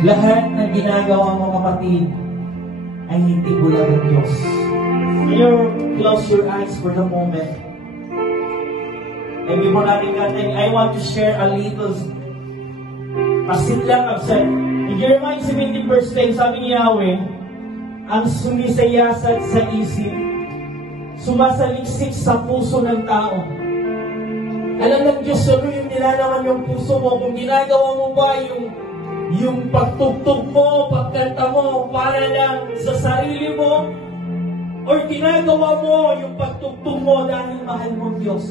Lahat ng ginagawa mo, kapatid, ay hindi bulag ng Diyos. Can you close your eyes for the moment? And before natin kantin, I want to share a little pasimlang absent. In Jeremiah 17 verse 10, sabi ni Yahweh, ang sumisayasat sa isip, sumasaliksik sa puso ng tao. Alam ng Diyos, ano yung nilalaman yung puso mo? Kung ginagawa mo ba yung pagtugtog mo, pagkanta mo, para lang sa sarili mo, o ginagawa mo yung pagtugtog mo dahil mahal mo ang Diyos.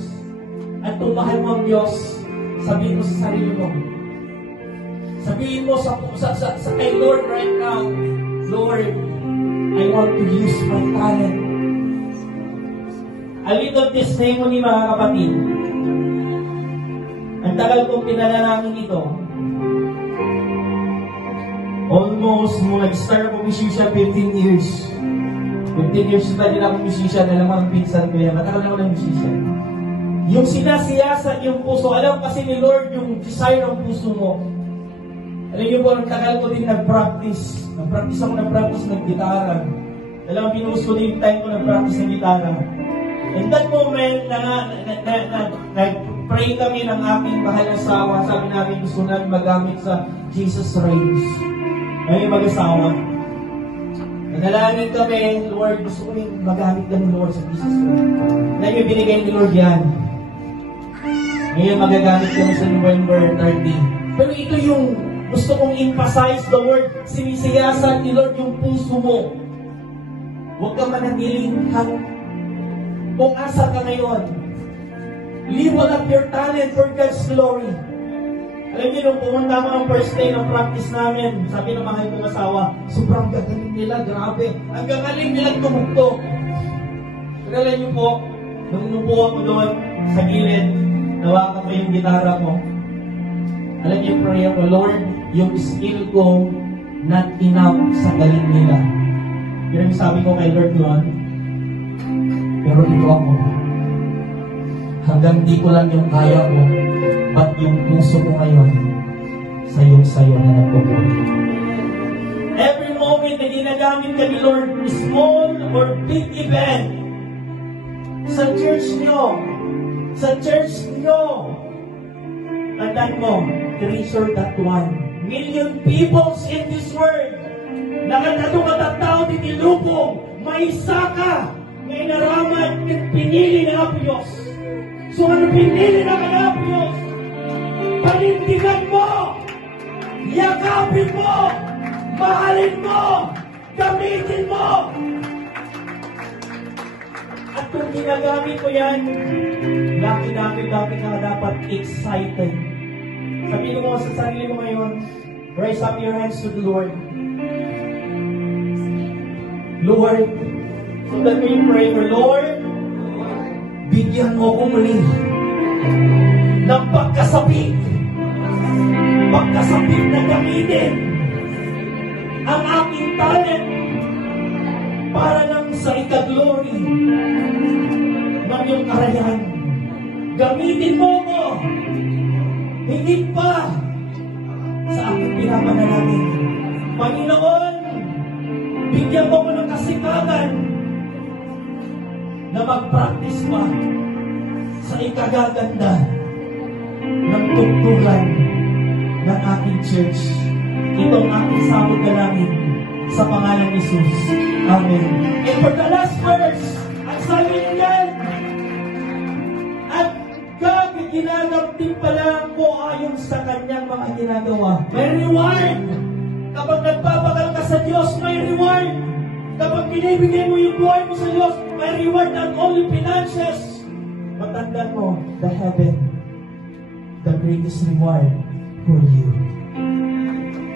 At kung mahal mo ang Diyos, sabihin mo sa sarili mo. Sabihin mo sa kay Lord right now, Lord, I want to use my talent. A little testimony, mga kapatid. Ang tagal kong pinanalangin ito. Almost, nag-start ako musician 15 years. 15 years na din ako musician, alam mo ang pinsan ko yan. Matagal ako ng musician. Yung sinasiyasat yung puso, alam kasi ni Lord yung desire ng puso mo. Alam niyo po, ang tagal ko din nag-practice. Nag-practice ako ng gitara. Alam mo, pinuus ko din yung time ko nag-practice ng gitara. In that moment, nag-pray kami ng aking mahal na asawa. Sabi namin, gusto namin magamit sa Jesus Reigns. Ngayon mag-asawa. Nanalangin kami, Lord, gusto ko rin magamit kami, Lord, sa Jesus Reigns. Ngayon, binigay ni Lord yan. Ngayon, magagamit kami sa November 30. Pero ito yung gusto kong emphasize the word, sinisiyasan ni Lord yung puso mo. Huwag ka manatiling kung asa ka ngayon. Live up your talent for God's glory. Alam niyo, nung pumunta ako ng first day ng practice namin, sabi ng mahal kong asawa, sobrang gagaling nila, grabe. Ang gagaling nilang tumugtog. Pero alam niyo po, nung umupo ako doon sa gilid, nawakan ko yung gitara ko. Alam niyo, prayer ko, Lord, yung skill ko not enough sa galing nila. Pero yung sabi ko kay Lord noon, pero dito ako. Hanggang di ko lang yung kaya ko, ba't yung puso ko ngayon, sayong-sayo na nagpupuli. Every moment na ginagamit ka ni Lord, small or big event, sa church nyo, tandaan mo, treasure that 1 million people in this world. Nakatadong katatao din nilubong, may saka, may naraman, pinili ng Diyos. So ano pinili ng Diyos? Panindigan mo, yakapin mo, mahalin mo, gamitin mo. At kung ginagamit ko yan, laki ka dapat excited. Sabihin mo sa sarili mo ngayon, raise up your hands to the Lord. Lord, sundan mo yung prayer, Lord, bigyan mo ko muli ng pagkasapit na gamitin ang aking talent para lang sa ikaglory ng iyong karayan. Gamitin mo ko higit pa sa aking pinapanalangin. Panginoon, bigyan mo ko ng kasikatan na mag-practice pa sa ikagaganda ng tugtugan ng aking church. Itong aking sabot na namin sa pangalan ni Jesus. Amen. And for the last verse, ang sabi niya yan, at ginagampin pala ko ayon sa kanyang mga ginagawa. May reward. Kapag nagpapakal ka sa Diyos, may reward. Kapag binibigay mo yung buhay mo sa Diyos, may reward, not only finances. Matandaan mo, the heaven, the greatest reward for you.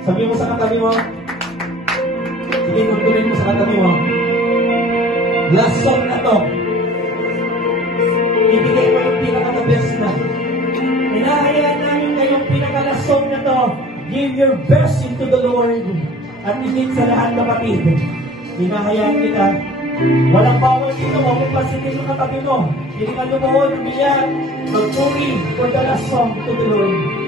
Sabi mo sa katabi mo, sige, tutuloy mo sa katabi mo, last song na to, ibigay mo yung pinaka-the best na. Hinahayaan namin kayong pinaka-last song na to, give your best into the Lord. At higit sa lahat, kapatid, hinahayaan kita, walang bawal dito, huwag mong pasitin sa katabi mo. Hindi ka lumuhod, umiyak, magpuri for the last song to the Lord.